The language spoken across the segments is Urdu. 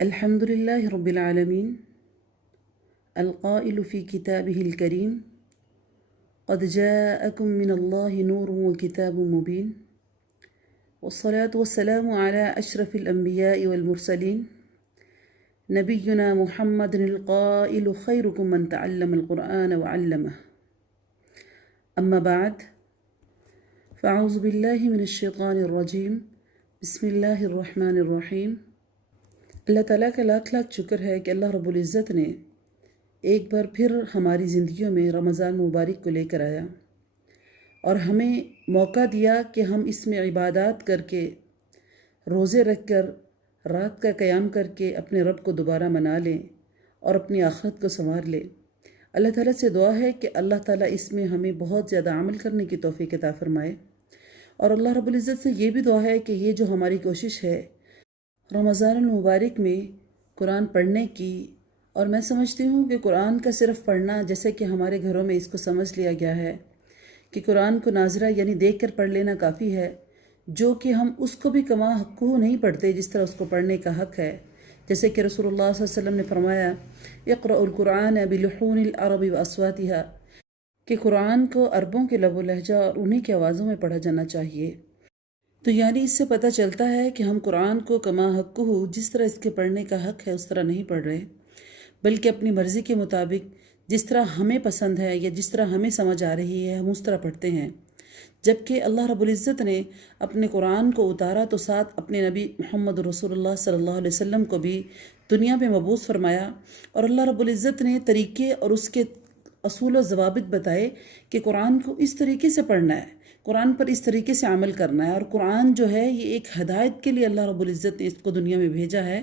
الحمد لله رب العالمين القائل في كتابه الكريم قد جاءكم من الله نور وكتاب مبين والصلاة والسلام على أشرف الأنبياء والمرسلين نبينا محمد القائل خيركم من تعلم القرآن وعلمه أما بعد فأعوذ بالله من الشيطان الرجيم بسم الله الرحمن الرحیم۔ اللہ تعالیٰ کا لاکھ لاکھ شکر ہے کہ اللہ رب العزت نے ایک بار پھر ہماری زندگیوں میں رمضان مبارک کو لے کر آیا اور ہمیں موقع دیا کہ ہم اس میں عبادات کر کے، روزے رکھ کر، رات کا قیام کر کے اپنے رب کو دوبارہ منا لیں اور اپنی آخرت کو سنوار لیں۔ اللہ تعالیٰ سے دعا ہے کہ اللہ تعالیٰ اس میں ہمیں بہت زیادہ عمل کرنے کی توفیق عطا فرمائے، اور اللہ رب العزت سے یہ بھی دعا ہے کہ یہ جو ہماری کوشش ہے رمضان المبارک میں قرآن پڑھنے کی، اور میں سمجھتی ہوں کہ قرآن کا صرف پڑھنا، جیسے کہ ہمارے گھروں میں اس کو سمجھ لیا گیا ہے کہ قرآن کو ناظرہ یعنی دیکھ کر پڑھ لینا کافی ہے، جو کہ ہم اس کو بھی کما حقہ نہیں پڑھتے جس طرح اس کو پڑھنے کا حق ہے۔ جیسے کہ رسول اللہ صلی اللہ علیہ وسلم نے فرمایا اقرأوا القرآن بلحون العرب واصواتها، کہ قرآن کو عربوں کے لب و لہجہ اور انہی کی آوازوں میں پڑھا جانا چاہیے۔ تو یعنی اس سے پتہ چلتا ہے کہ ہم قرآن کو کما حقہ جس طرح اس کے پڑھنے کا حق ہے اس طرح نہیں پڑھ رہے، بلکہ اپنی مرضی کے مطابق جس طرح ہمیں پسند ہے یا جس طرح ہمیں سمجھ آ رہی ہے ہم اس طرح پڑھتے ہیں۔ جبکہ اللہ رب العزت نے اپنے قرآن کو اتارا تو ساتھ اپنے نبی محمد رسول اللہ صلی اللہ علیہ وسلم کو بھی دنیا میں مبعوث فرمایا، اور اللہ رب العزت نے طریقے اور اس کے اصول و ضوابط بتائے کہ قرآن کو اس طریقے سے پڑھنا ہے، قرآن پر اس طریقے سے عمل کرنا ہے۔ اور قرآن جو ہے یہ ایک ہدایت کے لیے اللہ رب العزت نے اس کو دنیا میں بھیجا ہے،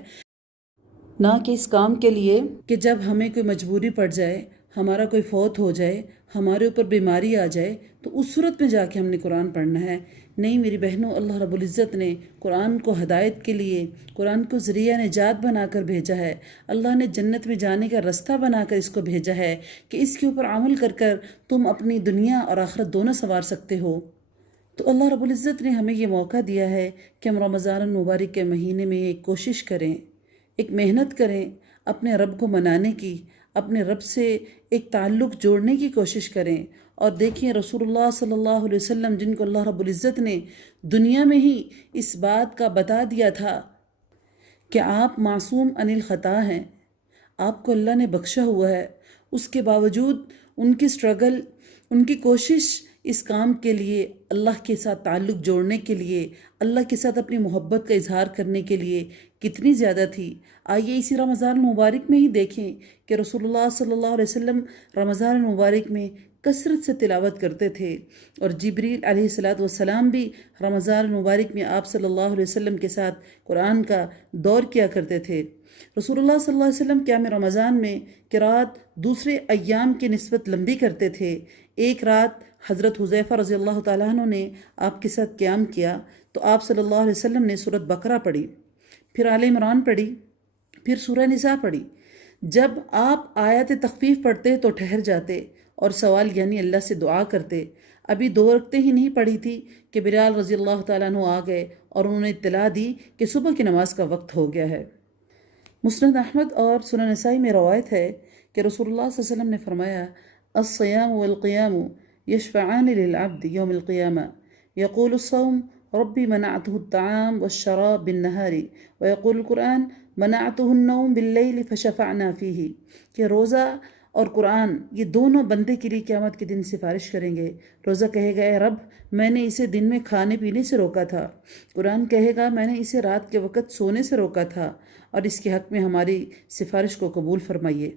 نہ کہ اس کام کے لیے کہ جب ہمیں کوئی مجبوری پڑ جائے، ہمارا کوئی فوت ہو جائے، ہمارے اوپر بیماری آ جائے تو اس صورت میں جا کے ہم نے قرآن پڑھنا ہے۔ نہیں میری بہنوں، اللہ رب العزت نے قرآن کو ہدایت کے لیے، قرآن کو ذریعہ نجات بنا کر بھیجا ہے۔ اللہ نے جنت میں جانے کا رستہ بنا کر اس کو بھیجا ہے کہ اس کے اوپر عمل کر کر تم اپنی دنیا اور آخرت دونوں سنوار سکتے ہو۔ تو اللہ رب العزت نے ہمیں یہ موقع دیا ہے کہ ہم رمضان المبارک کے مہینے میں ایک کوشش کریں، ایک محنت کریں، اپنے رب کو منانے کی، اپنے رب سے ایک تعلق جوڑنے کی کوشش کریں۔ اور دیکھیں رسول اللہ صلی اللہ علیہ وسلم، جن کو اللہ رب العزت نے دنیا میں ہی اس بات کا بتا دیا تھا کہ آپ معصوم عن الخطا ہیں، آپ کو اللہ نے بخشا ہوا ہے، اس کے باوجود ان کی سٹرگل، ان کی کوشش اس کام کے لیے، اللہ کے ساتھ تعلق جوڑنے کے لیے، اللہ کے ساتھ اپنی محبت کا اظہار کرنے کے لیے کتنی زیادہ تھی۔ آئیے اسی رمضان المبارک میں ہی دیکھیں کہ رسول اللہ صلی اللہ علیہ وسلم رمضان المبارک میں کثرت سے تلاوت کرتے تھے، اور جبریل علیہ السلام بھی رمضان المبارک میں آپ صلی اللہ علیہ وسلم کے ساتھ قرآن کا دور کیا کرتے تھے۔ رسول اللہ صلی اللہ علیہ وسلم قیام رمضان میں قرات دوسرے ایام کی نسبت لمبی کرتے تھے۔ ایک رات حضرت حذیفہ رضی اللہ تعالیٰ عنہ نے آپ کے ساتھ قیام کیا تو آپ صلی اللہ علیہ وسلم نے سورۃ بقرہ پڑھی، پھر آل عمران پڑھی، پھر سورہ نساء پڑھی۔ جب آپ آیات تخفیف پڑھتے تو ٹھہر جاتے اور سوال یعنی اللہ سے دعا کرتے۔ ابھی 2 رکعتیں ہی نہیں پڑھی تھی کہ بلال رضی اللہ تعالیٰ عنہ آ گئے اور انہوں نے اطلاع دی کہ صبح کی نماز کا وقت ہو گیا ہے۔ مسند احمد اور سنن نسائی میں روایت ہے کہ رسول اللہ صلی اللہ علیہ وسلم نے فرمایا الصیام والقیام یشفعان للعبد یوم القیامہ یقول الصوم ربی منعته الطعام والشراب بالنہار ویقول القرآن منعته النوم باللیل فشفعنا فیہ، کہ روزہ اور قرآن یہ دونوں بندے کے لیے قیامت کے دن سفارش کریں گے۔ روزہ کہے گا اے رب میں نے اسے دن میں کھانے پینے سے روکا تھا، قرآن کہے گا میں نے اسے رات کے وقت سونے سے روکا تھا، اور اس کے حق میں ہماری سفارش کو قبول فرمائیے۔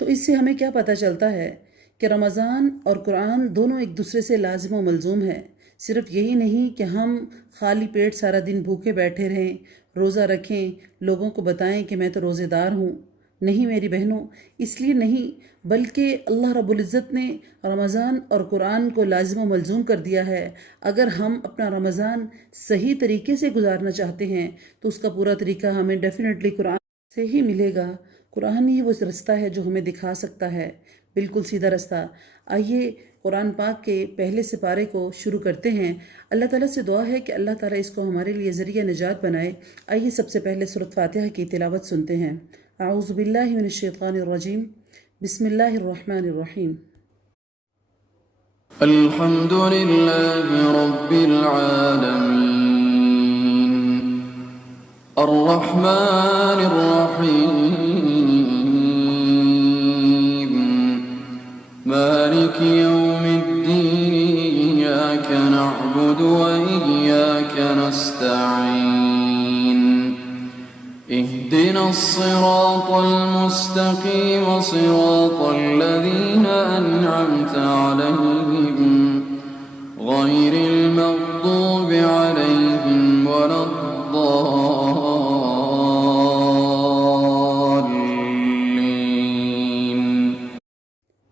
تو اس سے ہمیں کیا پتہ چلتا ہے کہ رمضان اور قرآن دونوں ایک دوسرے سے لازم و ملزوم ہیں۔ صرف یہی نہیں کہ ہم خالی پیٹ سارا دن بھوکے بیٹھے رہیں، روزہ رکھیں، لوگوں کو بتائیں کہ میں تو روزے دار ہوں۔ نہیں میری بہنوں، اس لیے نہیں، بلکہ اللہ رب العزت نے رمضان اور قرآن کو لازم و ملزوم کر دیا ہے۔ اگر ہم اپنا رمضان صحیح طریقے سے گزارنا چاہتے ہیں تو اس کا پورا طریقہ ہمیں ڈیفینیٹلی قرآن سے ہی ملے گا۔ قرآن ہی وہ رستہ ہے جو ہمیں دکھا سکتا ہے بالکل سیدھا رستہ۔ آئیے قرآن پاک کے پہلے سپارے کو شروع کرتے ہیں، اللہ تعالیٰ سے دعا ہے کہ اللہ تعالیٰ اس کو ہمارے لیے ذریعہ نجات بنائے۔ آئیے سب سے پہلے سورۃ فاتحہ کی تلاوت سنتے ہیں۔ اعوذ باللہ من الشیطان الرجیم، بسم اللہ الرحمن الرحیم۔ الحمد للہ رب العالمین الرحمن الرحیم مالک یوم الدین ایاک نعبد و ایاک نستعین اهدنا الصراط المستقيم صراط الذين أنعمت عليهم غير المغضوب عليهم ولا الضالين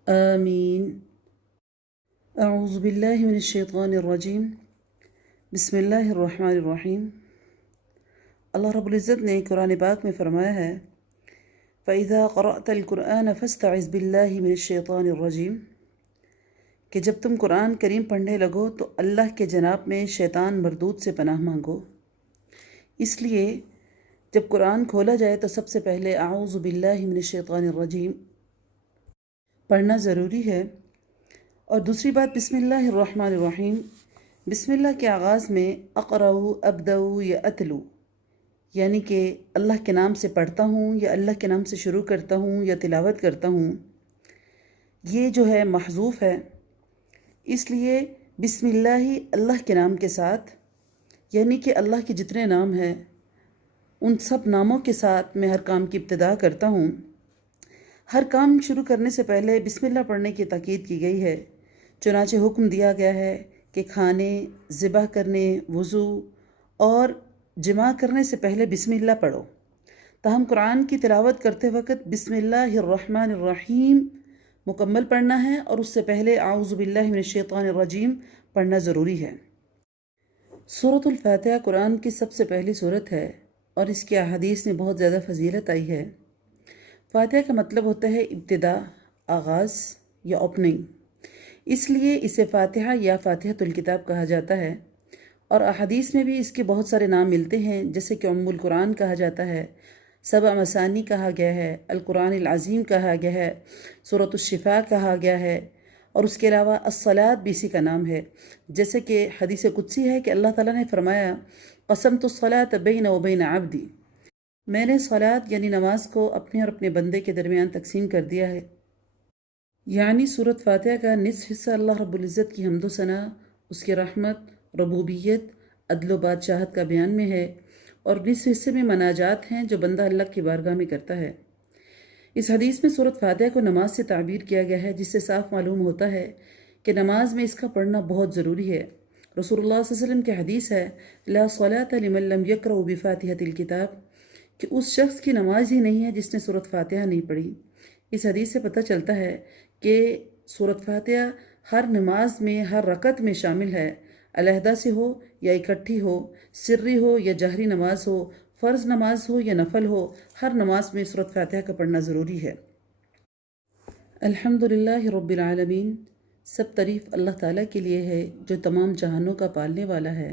آمین۔ اعوذ باللہ من الشیطان الرجیم، بسم اللہ الرحمن الرحیم۔ اللہ رب العزت نے قرآن پاک میں فرمایا ہے، فَإِذَا قَرَأْتَ الْقُرْآنَ فَاسْتَعِذْ بِاللَّهِ مِنَ الشَّيْطَانِ الرَّجِيمِ، کہ جب تم قرآن کریم پڑھنے لگو تو اللہ کے جناب میں شیطان مردود سے پناہ مانگو۔ اس لیے جب قرآن کھولا جائے تو سب سے پہلے اعوذ باللہ من الشیطان الرجیم پڑھنا ضروری ہے، اور دوسری بات بسم اللہ الرحمن الرحیم، بسم اللہ کے آغاز میں اقرأ، ابدأ یا اتلو، یعنی کہ اللہ کے نام سے پڑھتا ہوں یا اللہ کے نام سے شروع کرتا ہوں یا تلاوت کرتا ہوں، یہ جو ہے محذوف ہے۔ اس لیے بسم اللہ اللہ کے نام کے ساتھ، یعنی کہ اللہ کے جتنے نام ہیں ان سب ناموں کے ساتھ میں ہر کام کی ابتدا کرتا ہوں۔ ہر کام شروع کرنے سے پہلے بسم اللہ پڑھنے کی تاکید کی گئی ہے، چنانچہ حکم دیا گیا ہے کہ کھانے، ذبح کرنے، وضو اور جمع کرنے سے پہلے بسم اللہ پڑھو۔ تاہم قرآن کی تلاوت کرتے وقت بسم اللہ الرحمن الرحیم مکمل پڑھنا ہے، اور اس سے پہلے اعوذ باللہ من الشیطان الرجیم پڑھنا ضروری ہے۔ سورۃ الفاتحہ قرآن کی سب سے پہلی سورت ہے، اور اس کی احادیث میں بہت زیادہ فضیلت آئی ہے۔ فاتحہ کا مطلب ہوتا ہے ابتدا، آغاز یا اوپننگ، اس لیے اسے فاتحہ یا فاتحۃ الکتاب کہا جاتا ہے، اور احادیث میں بھی اس کے بہت سارے نام ملتے ہیں، جیسے کہ ام القرآن کہا جاتا ہے، سبع مثانی کہا گیا ہے، القرآن العظیم کہا گیا ہے، سورۃ الشفاء کہا گیا ہے، اور اس کے علاوہ الصلاۃ بھی اسی کا نام ہے، جیسے کہ حدیث قدسی ہے کہ اللہ تعالیٰ نے فرمایا قسمت الصلاۃ بین و بین عبدی، میں نے صلاۃ یعنی نماز کو اپنے اور اپنے بندے کے درمیان تقسیم کر دیا ہے۔ یعنی سورۃ فاتحہ کا نصف حصہ اللہ رب العزت کی حمد و ثنا، اس کی رحمت، ربوبیت، عدل و بادشاہت کا بیان میں ہے، اور نصف حصے میں مناجات ہیں جو بندہ اللہ کی بارگاہ میں کرتا ہے۔ اس حدیث میں سورۃ فاتحہ کو نماز سے تعبیر کیا گیا ہے، جس سے صاف معلوم ہوتا ہے کہ نماز میں اس کا پڑھنا بہت ضروری ہے۔ رسول اللہ صلی اللہ علیہ وسلم کی حدیث ہے لا صلاۃ لمن لم یقرأ بفاتحۃ الکتاب، کہ اس شخص کی نماز ہی نہیں ہے جس نے سورۃ فاتحہ نہیں پڑھی۔ اس حدیث سے پتہ چلتا ہے کہ سورۃ فاتحہ ہر نماز میں، ہر رکعت میں شامل ہے، علیحدہ سے ہو یا اکٹھی ہو، سری ہو یا جہری نماز ہو، فرض نماز ہو یا نفل ہو، ہر نماز میں سورۃ فاتحہ کا پڑھنا ضروری ہے۔ الحمدللہ رب العالمین، سب تعریف اللہ تعالیٰ کے لیے ہے جو تمام جہانوں کا پالنے والا ہے۔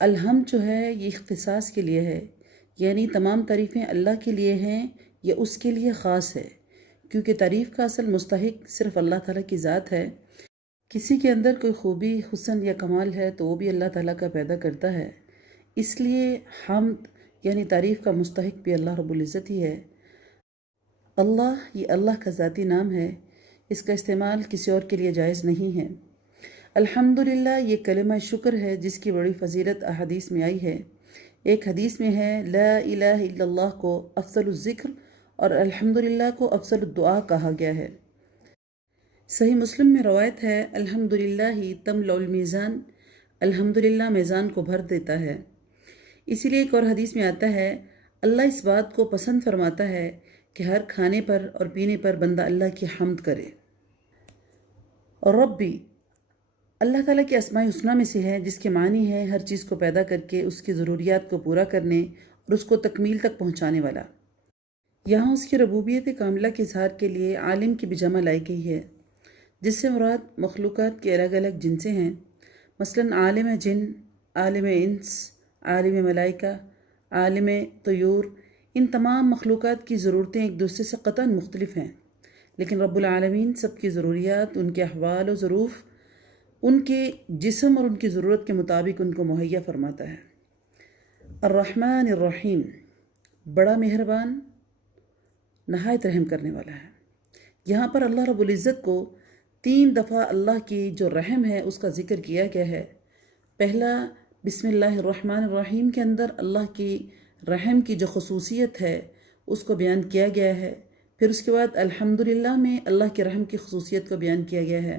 الحمد جو ہے یہ اختصاص کے لیے ہے، یعنی تمام تعریفیں اللہ کے لیے ہیں یا اس کے لیے خاص ہے، کیونکہ تعریف کا اصل مستحق صرف اللہ تعالیٰ کی ذات ہے۔ کسی کے اندر کوئی خوبی، حسن یا کمال ہے تو وہ بھی اللہ تعالیٰ کا پیدا کرتا ہے، اس لیے حمد یعنی تعریف کا مستحق بھی اللہ رب العزت ہی ہے۔ اللہ یہ اللہ کا ذاتی نام ہے، اس کا استعمال کسی اور کے لیے جائز نہیں ہے۔ الحمدللہ یہ کلمہ شکر ہے جس کی بڑی فضیلت احادیث میں آئی ہے۔ ایک حدیث میں ہے لا الہ الا اللہ کو افضل الذکر اور الحمدللہ کو افضل الدعا کہا گیا ہے۔ صحیح مسلم میں روایت ہے الحمدللہ تملأ المیزان، الحمدللہ میزان کو بھر دیتا ہے۔ اسی لیے ایک اور حدیث میں آتا ہے اللہ اس بات کو پسند فرماتا ہے کہ ہر کھانے پر اور پینے پر بندہ اللہ کی حمد کرے۔ اور ربی اللہ تعالیٰ کے اسماء الحسنی میں سے ہے جس کے معنی ہے ہر چیز کو پیدا کر کے اس کی ضروریات کو پورا کرنے اور اس کو تکمیل تک پہنچانے والا۔ یہاں اس کی ربوبیت کاملہ کے اظہار کے لیے عالم کی بھی جمع لائی گئی ہے، جس سے مراد مخلوقات کے الگ الگ جنسیں ہیں، مثلاً عالم جن، عالم انس، عالم ملائکہ، عالم طیور. ان تمام مخلوقات کی ضرورتیں ایک دوسرے سے قطعاً مختلف ہیں، لیکن رب العالمین سب کی ضروریات، ان کے احوال و ظروف، ان کے جسم اور ان کی ضرورت کے مطابق ان کو مہیا فرماتا ہے. الرحمن الرحیم، بڑا مہربان، نہایت رحم کرنے والا ہے. یہاں پر اللہ رب العزت کو 3 دفعہ اللہ کی جو رحم ہے اس کا ذکر کیا گیا ہے. پہلا بسم اللہ الرحمن الرحیم کے اندر اللہ کی رحم کی جو خصوصیت ہے اس کو بیان کیا گیا ہے. پھر اس کے بعد الحمدللہ میں اللہ کی رحم کی خصوصیت کو بیان کیا گیا ہے.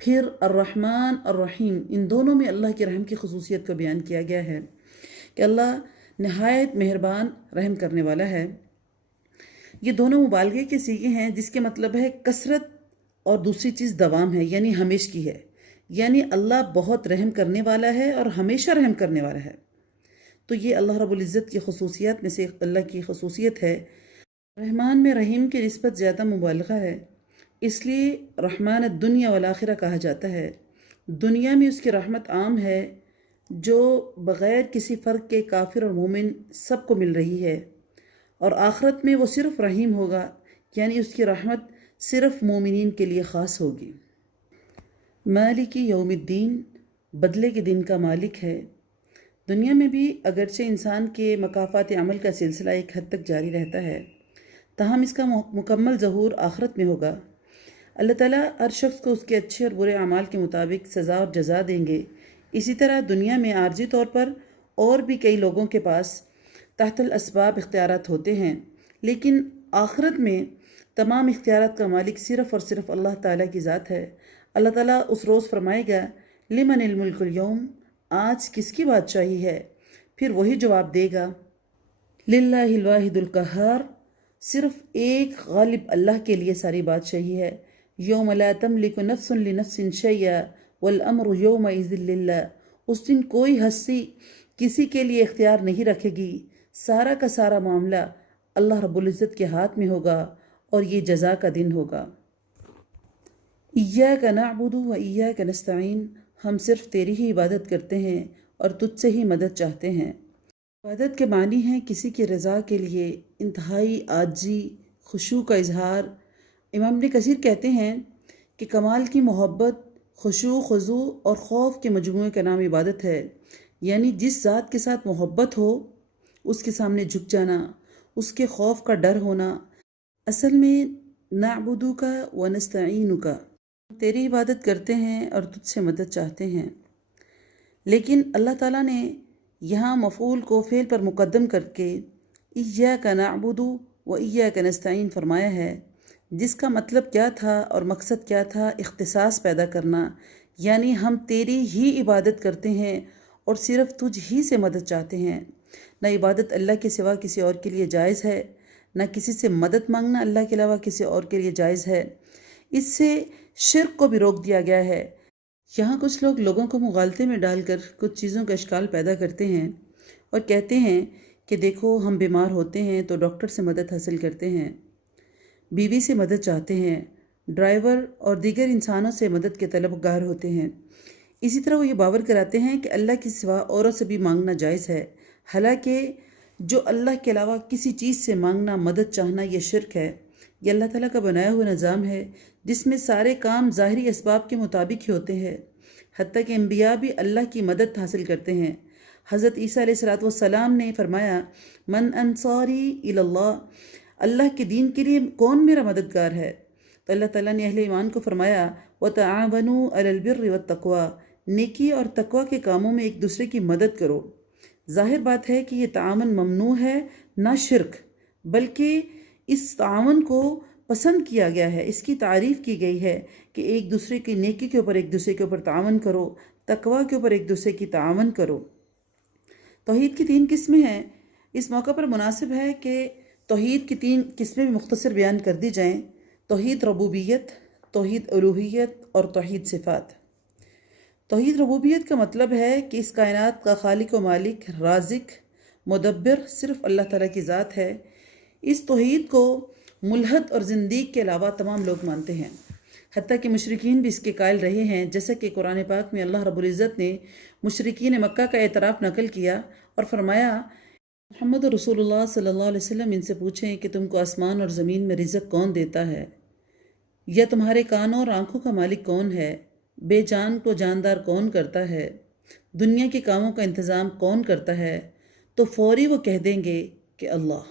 پھر الرحمن الرحیم، ان دونوں میں اللہ کی رحم کی خصوصیت کو بیان کیا گیا ہے کہ اللہ نہایت مہربان رحم کرنے والا ہے. یہ دونوں مبالغے کے صیغے ہیں جس کے مطلب ہے کثرت اور دوسری چیز دوام ہے، یعنی ہمیشہ کی ہے. یعنی اللہ بہت رحم کرنے والا ہے اور ہمیشہ رحم کرنے والا ہے. تو یہ اللہ رب العزت کی خصوصیات میں سے اللہ کی خصوصیت ہے. رحمان میں رحیم کی نسبت زیادہ مبالغہ ہے، اس لیے رحمان الدنیا والآخرہ کہا جاتا ہے. دنیا میں اس کی رحمت عام ہے جو بغیر کسی فرق کے کافر اور مومن سب کو مل رہی ہے، اور آخرت میں وہ صرف رحیم ہوگا، یعنی اس کی رحمت صرف مومنین کے لیے خاص ہوگی. مالک یوم الدین، بدلے کے دن کا مالک ہے. دنیا میں بھی اگرچہ انسان کے مکافات عمل کا سلسلہ ایک حد تک جاری رہتا ہے، تاہم اس کا مکمل ظہور آخرت میں ہوگا. اللہ تعالیٰ ہر شخص کو اس کے اچھے اور برے اعمال کے مطابق سزا اور جزا دیں گے. اسی طرح دنیا میں عارضی طور پر اور بھی کئی لوگوں کے پاس تحت الاسباب اختیارات ہوتے ہیں، لیکن آخرت میں تمام اختیارات کا مالک صرف اور صرف اللہ تعالیٰ کی ذات ہے. اللہ تعالیٰ اس روز فرمائے گا لمن الملک اليوم، آج کس کی بادشاہی ہے؟ پھر وہی جواب دے گا للہ الواحد القہار، صرف ایک غالب اللہ کے لیے ساری بادشاہی ہے. یوم لا تملک نفس لنفس شیئا والامر یومئذ للہ، اس دن کوئی ہستی کسی کے لیے اختیار نہیں رکھے گی، سارا کا سارا معاملہ اللہ رب العزت کے ہاتھ میں ہوگا اور یہ جزا کا دن ہوگا. ایاک نعبد و ایاک نستعین، ہم صرف تیری ہی عبادت کرتے ہیں اور تجھ سے ہی مدد چاہتے ہیں. عبادت کے معنی ہیں کسی کی رضا کے لیے انتہائی عاجزی، خشوع کا اظہار. امام ابن کثیر کہتے ہیں کہ کمال کی محبت، خشوع، خضوع اور خوف کے مجموعے کا نام عبادت ہے. یعنی جس ذات کے ساتھ محبت ہو اس کے سامنے جھک جانا، اس کے خوف کا ڈر ہونا. اصل میں نعبدو کا و نستعینو کا، تیری عبادت کرتے ہیں اور تجھ سے مدد چاہتے ہیں. لیکن اللہ تعالیٰ نے یہاں مفعول کو فعل پر مقدم کر کے ایاک نعبد و ایاک نستعین فرمایا ہے، جس کا مطلب کیا تھا اور مقصد کیا تھا؟ اختصاص پیدا کرنا، یعنی ہم تیری ہی عبادت کرتے ہیں اور صرف تجھ ہی سے مدد چاہتے ہیں. نہ عبادت اللہ کے سوا کسی اور کے لیے جائز ہے، نہ کسی سے مدد مانگنا اللہ کے علاوہ کسی اور کے لیے جائز ہے. اس سے شرک کو بھی روک دیا گیا ہے. یہاں کچھ لوگ لوگوں کو مغالطے میں ڈال کر کچھ چیزوں کا اشکال پیدا کرتے ہیں اور کہتے ہیں کہ دیکھو ہم بیمار ہوتے ہیں تو ڈاکٹر سے مدد حاصل کرتے ہیں، بیوی سے مدد چاہتے ہیں، ڈرائیور اور دیگر انسانوں سے مدد کے طلبگار ہوتے ہیں. اسی طرح وہ یہ باور کراتے ہیں کہ اللہ کے سوا اوروں سے بھی مانگنا جائز ہے، حالانکہ جو اللہ کے علاوہ کسی چیز سے مانگنا، مدد چاہنا، یہ شرک ہے. یہ اللہ تعالیٰ کا بنایا ہوا نظام ہے جس میں سارے کام ظاہری اسباب کے مطابق ہی ہوتے ہیں. حتیٰ کہ انبیاء بھی اللہ کی مدد حاصل کرتے ہیں. حضرت عیسیٰ علیہ السلام نے فرمایا من انصاری الی اللہ، اللہ کے دین کے لیے کون میرا مددگار ہے؟ تو اللہ تعالیٰ نے اہل ایمان کو فرمایا وَتَعَاوَنُوا عَلَى الْبِرِّ وَالتَّقْوَى، نیکی اور تقوی کے کاموں میں ایک دوسرے کی مدد کرو. ظاہر بات ہے کہ یہ تعاون ممنوع ہے، نہ شرک، بلکہ اس تعاون کو پسند کیا گیا ہے، اس کی تعریف کی گئی ہے کہ ایک دوسرے کی نیکی کے اوپر ایک دوسرے کے اوپر تعاون کرو، تقوی کے اوپر ایک دوسرے کی تعاون کرو. توحید کی 3 قسمیں ہیں. اس موقع پر مناسب ہے کہ توحید کی 3 قسمیں بھی مختصر بیان کر دی جائیں: توحید ربوبیت، توحید الوہیت اور توحید صفات. توحید ربوبیت کا مطلب ہے کہ اس کائنات کا خالق و مالک، رازق، مدبر صرف اللہ تعالیٰ کی ذات ہے. اس توحید کو ملحد اور زندیق کے علاوہ تمام لوگ مانتے ہیں. حتیٰ کہ مشرکین بھی اس کے قائل رہے ہیں، جیسا کہ قرآن پاک میں اللہ رب العزت نے مشرکین مکہ کا اعتراف نقل کیا اور فرمایا محمد رسول اللہ صلی اللہ علیہ وسلم ان سے پوچھیں کہ تم کو آسمان اور زمین میں رزق کون دیتا ہے، یا تمہارے کانوں اور آنکھوں کا مالک کون ہے، بے جان کو جاندار کون کرتا ہے، دنیا کے کاموں کا انتظام کون کرتا ہے، تو فوری وہ کہہ دیں گے کہ اللہ۔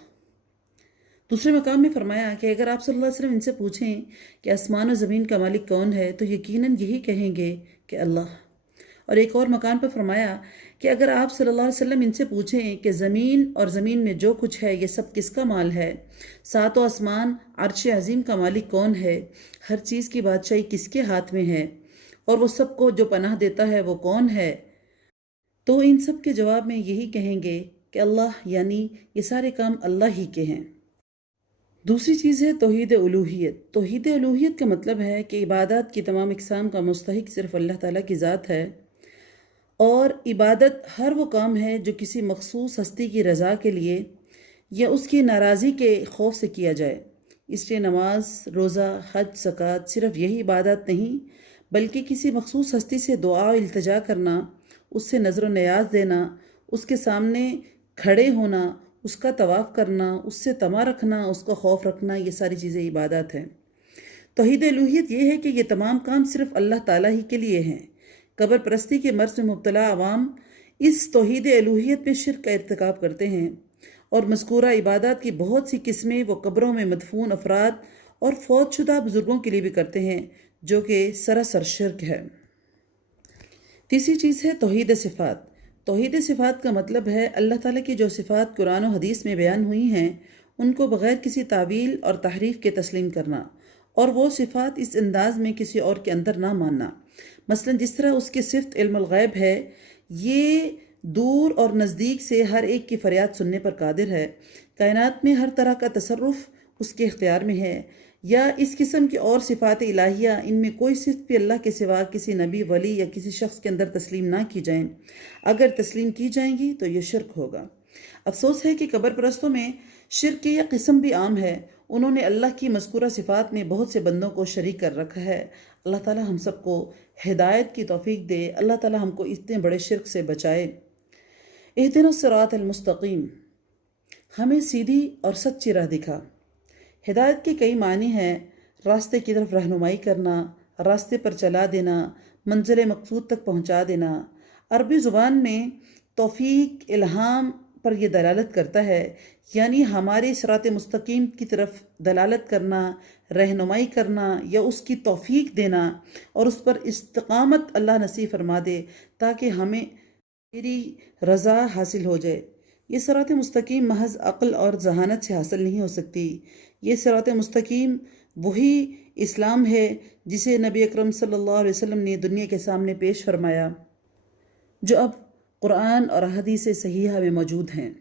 دوسرے مقام میں فرمایا کہ اگر آپ صلی اللہ علیہ وسلم ان سے پوچھیں کہ آسمان و زمین کا مالک کون ہے تو یقیناً یہی کہیں گے کہ اللہ۔ اور ایک اور مکان پر فرمایا کہ اگر آپ صلی اللہ علیہ وسلم ان سے پوچھیں کہ زمین اور زمین میں جو کچھ ہے یہ سب کس کا مال ہے، ساتوں آسمان عرش عظیم کا مالک کون ہے، ہر چیز کی بادشاہی کس کے ہاتھ میں ہے، اور وہ سب کو جو پناہ دیتا ہے وہ کون ہے، تو ان سب کے جواب میں یہی کہیں گے کہ اللہ، یعنی یہ سارے کام اللہ ہی کے ہیں۔ دوسری چیز ہے توحید الوہیت۔ توحید الوہیت کا مطلب ہے کہ عبادات کی تمام اقسام کا مستحق صرف اللہ تعالیٰ کی ذات ہے، اور عبادت ہر وہ کام ہے جو کسی مخصوص ہستی کی رضا کے لیے یا اس کی ناراضی کے خوف سے کیا جائے۔ اس لیے نماز، روزہ، حج، زکوٰۃ صرف یہی عبادت نہیں بلکہ کسی مخصوص ہستی سے دعا و التجا کرنا، اس سے نظر و نیاز دینا، اس کے سامنے کھڑے ہونا، اس کا طواف کرنا، اس سے طمع رکھنا، اس کا خوف رکھنا، یہ ساری چیزیں عبادات ہیں۔ توحید الوہیت یہ ہے کہ یہ تمام کام صرف اللہ تعالیٰ ہی کے لیے ہیں۔ قبر پرستی کے مرض میں مبتلا عوام اس توحید الوہیت میں شرک کا ارتکاب کرتے ہیں، اور مذکورہ عبادات کی بہت سی قسمیں وہ قبروں میں مدفون افراد اور فوت شدہ بزرگوں کے لیے بھی کرتے ہیں، جو کہ سراسر شرک ہے۔ تیسری چیز ہے توحید صفات۔ توحید صفات کا مطلب ہے اللہ تعالیٰ کی جو صفات قرآن و حدیث میں بیان ہوئی ہیں ان کو بغیر کسی تعویل اور تحریف کے تسلیم کرنا، اور وہ صفات اس انداز میں کسی اور کے اندر نہ ماننا۔ مثلا جس طرح اس کی صفت علم الغیب ہے، یہ دور اور نزدیک سے ہر ایک کی فریاد سننے پر قادر ہے، کائنات میں ہر طرح کا تصرف اس کے اختیار میں ہے، یا اس قسم کی اور صفات الہیہ ان میں کوئی صفت بھی اللہ کے سوا کسی نبی، ولی یا کسی شخص کے اندر تسلیم نہ کی جائیں۔ اگر تسلیم کی جائیں گی تو یہ شرک ہوگا۔ افسوس ہے کہ قبر پرستوں میں شرک کی یہ قسم بھی عام ہے، انہوں نے اللہ کی مذکورہ صفات میں بہت سے بندوں کو شریک کر رکھا ہے۔ اللہ تعالی ہم سب کو ہدایت کی توفیق دے، اللہ تعالی ہم کو اتنے بڑے شرک سے بچائے۔ اہدنا الصراط المستقیم، ہمیں سیدھی اور سچی راہ دکھا۔ ہدایت کے کئی معنی ہیں: راستے کی طرف رہنمائی کرنا، راستے پر چلا دینا، منزل مقصود تک پہنچا دینا۔ عربی زبان میں توفیق، الہام پر یہ دلالت کرتا ہے، یعنی ہمارے صراط مستقیم کی طرف دلالت کرنا، رہنمائی کرنا یا اس کی توفیق دینا، اور اس پر استقامت اللہ نصیب فرما دے تاکہ ہمیں میری رضا حاصل ہو جائے۔ یہ صراط مستقیم محض عقل اور ذہانت سے حاصل نہیں ہو سکتی۔ یہ صراط مستقیم وہی اسلام ہے جسے نبی اکرم صلی اللہ علیہ وسلم نے دنیا کے سامنے پیش فرمایا، جو اب قرآن اور احادیث صحیحہ میں موجود ہیں۔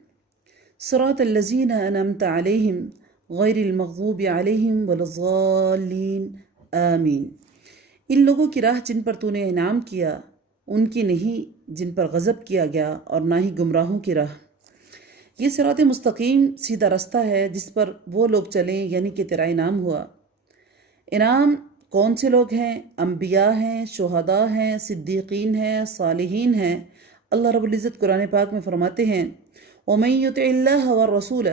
صراط الذین انعمت علیہم غیر المغضوب علیہم ولا الضالین آمین۔ ان لوگوں کی راہ جن پر تو نے انعام کیا، ان کی نہیں جن پر غضب کیا گیا، اور نہ ہی گمراہوں کی راہ۔ یہ صراط مستقیم سیدھا رستہ ہے جس پر وہ لوگ چلیں، یعنی کہ تیرا انعام ہوا۔ انعام کون سے لوگ ہیں؟ انبیاء ہیں، شہداء ہیں، صدیقین ہیں، صالحین ہیں۔ اللہ رب العزت قرآن پاک میں فرماتے ہیں وَمَن يُطِعِ اللَّهَ وَالرَّسُولَ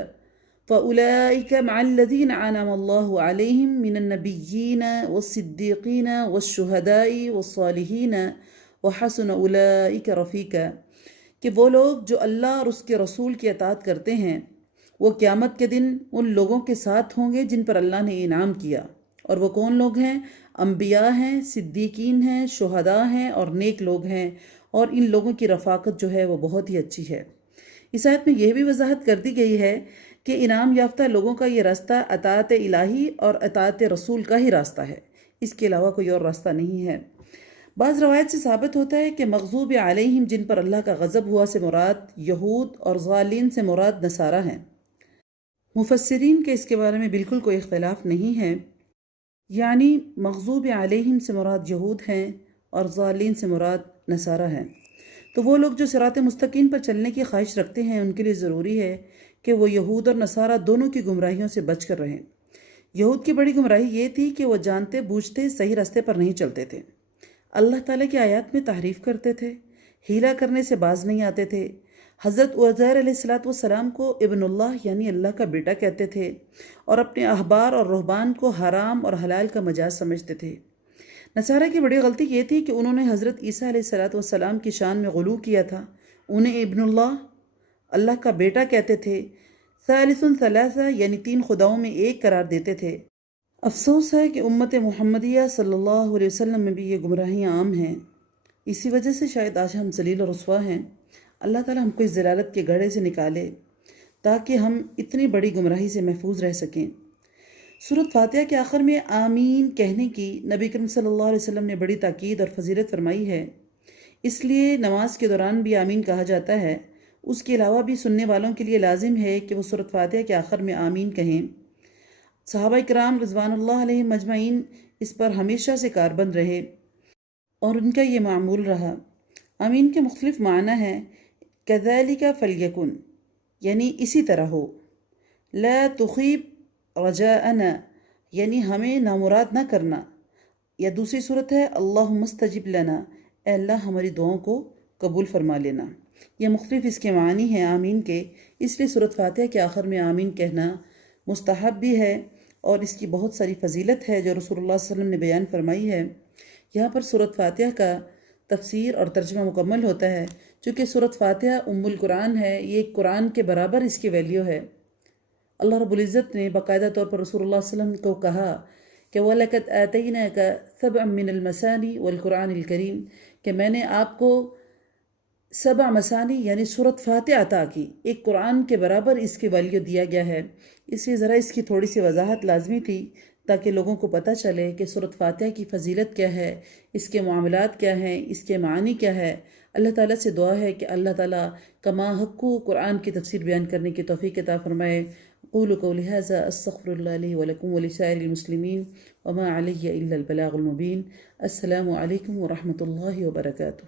فَأُولَئِكَ مَعَ الَّذِينَ أَنْعَمَ اللَّهُ عَلَيْهِم مِّنَ النَّبِيِّينَ وَالصِّدِّيقِينَ وَالشُّهَدَاءِ وَالصَّالِحِينَ وَحَسُنَ أُولَئِكَ رَفِيقًا، کہ وہ لوگ جو اللہ اور اس کے رسول کی اطاعت کرتے ہیں وہ قیامت کے دن ان لوگوں کے ساتھ ہوں گے جن پر اللہ نے انعام کیا۔ اور وہ کون لوگ ہیں؟ انبیاء ہیں، صدیقین ہیں، شہداء ہیں اور نیک لوگ ہیں، اور ان لوگوں کی رفاقت جو ہے وہ بہت ہی اچھی ہے۔ اس آیت میں یہ بھی وضاحت کر دی گئی ہے کہ انعام یافتہ لوگوں کا یہ راستہ اطاعت الہی اور اطاعت رسول کا ہی راستہ ہے، اس کے علاوہ کوئی اور راستہ نہیں ہے۔ بعض روایت سے ثابت ہوتا ہے کہ مغضوب علیہم جن پر اللہ کا غضب ہوا سے مراد یہود اور ضالین سے مراد نصارہ ہیں۔ مفسرین کے اس کے بارے میں بالکل کوئی اختلاف نہیں ہے، یعنی مغضوب علیہم سے مراد یہود ہیں اور ضالین سے مراد نصارہ ہیں۔ تو وہ لوگ جو صراط مستقیم پر چلنے کی خواہش رکھتے ہیں ان کے لیے ضروری ہے کہ وہ یہود اور نصارہ دونوں کی گمراہیوں سے بچ کر رہیں۔ یہود کی بڑی گمراہی یہ تھی کہ وہ جانتے بوجھتے صحیح راستے پر نہیں چلتے تھے، اللہ تعالیٰ کی آیات میں تحریف کرتے تھے، ہیلا کرنے سے باز نہیں آتے تھے، حضرت عزیر علیہ السلام کو ابن اللہ یعنی اللہ کا بیٹا کہتے تھے، اور اپنے احبار اور رہبان کو حرام اور حلال کا مجاز سمجھتے تھے۔ نصارہ کی بڑی غلطی یہ تھی کہ انہوں نے حضرت عیسیٰ علیہ السلام کی شان میں غلو کیا تھا، انہیں ابن اللہ کا بیٹا کہتے تھے، ثالث ثلاثہ یعنی 3 خداؤں میں ایک قرار دیتے تھے۔ افسوس ہے کہ امت محمدیہ صلی اللہ علیہ وسلم میں بھی یہ گمراہیاں عام ہیں، اسی وجہ سے شاید آج ہم ذلیل و رسوا ہیں۔ اللہ تعالیٰ ہم کو اس ضلالت کے گڑھے سے نکالے تاکہ ہم اتنی بڑی گمراہی سے محفوظ رہ سکیں۔ سورۃ فاتحہ کے آخر میں آمین کہنے کی نبی کریم صلی اللہ علیہ وسلم نے بڑی تاکید اور فضیلت فرمائی ہے، اس لیے نماز کے دوران بھی آمین کہا جاتا ہے۔ اس کے علاوہ بھی سننے والوں کے لیے لازم ہے کہ وہ سورۃ فاتحہ کے آخر میں آمین کہیں۔ صحابہ کرام رضوان اللہ علیہم مجمعین اس پر ہمیشہ سے کاربند رہے اور ان کا یہ معمول رہا۔ آمین کے مختلف معنی ہیں، کذالک فلیکن یعنی اسی طرح ہو، لا تخیب رجاءنا یعنی ہمیں نامراد نہ کرنا، یا دوسری صورت ہے اللہم استجب لنا، اے اللہ ہماری دعاؤں کو قبول فرما لینا۔ یہ مختلف اس کے معنی ہیں آمین کے، اس لیے سورۃ فاتحہ کے آخر میں آمین کہنا مستحب بھی ہے، اور اس کی بہت ساری فضیلت ہے جو رسول اللہ صلی اللہ علیہ وسلم نے بیان فرمائی ہے۔ یہاں پر سورۃ فاتحہ کا تفسیر اور ترجمہ مکمل ہوتا ہے، چونکہ سورۃ فاتحہ ام القرآن ہے، یہ قرآن کے برابر اس کی ویلیو ہے۔ اللہ رب العزت نے باقاعدہ طور پر رسول اللہ صلی اللہ علیہ وسلم کو کہا کہ وَلَقَدْ آتَيْنَاكَ سَبْعًا مِّنَ الْمَثَانِي وَالْقُرْآنِ الْكَرِيمِ کہ میں نے آپ کو 7 مثانی یعنی سورۃ فاتحہ عطا کی، ایک قرآن کے برابر اس کی ویلیو دیا گیا ہے۔ اس لیے ذرا اس کی تھوڑی سی وضاحت لازمی تھی تاکہ لوگوں کو پتہ چلے کہ سورۃ فاتحہ کی فضیلت کیا ہے، اس کے معاملات کیا ہیں، اس کے معنی کیا ہے۔ اللہ تعالیٰ سے دعا ہے کہ اللہ تعالیٰ کما حقو قرآن کی تفسیر بیان کرنے کی توفیق عطا فرمائے۔ اقول قولی ھذا استغفر اللہ لی ولکم ولسائر المسلمین وما علی الا البلاغ المبین۔ السلام علیکم ورحمۃ اللہ وبرکاتہ۔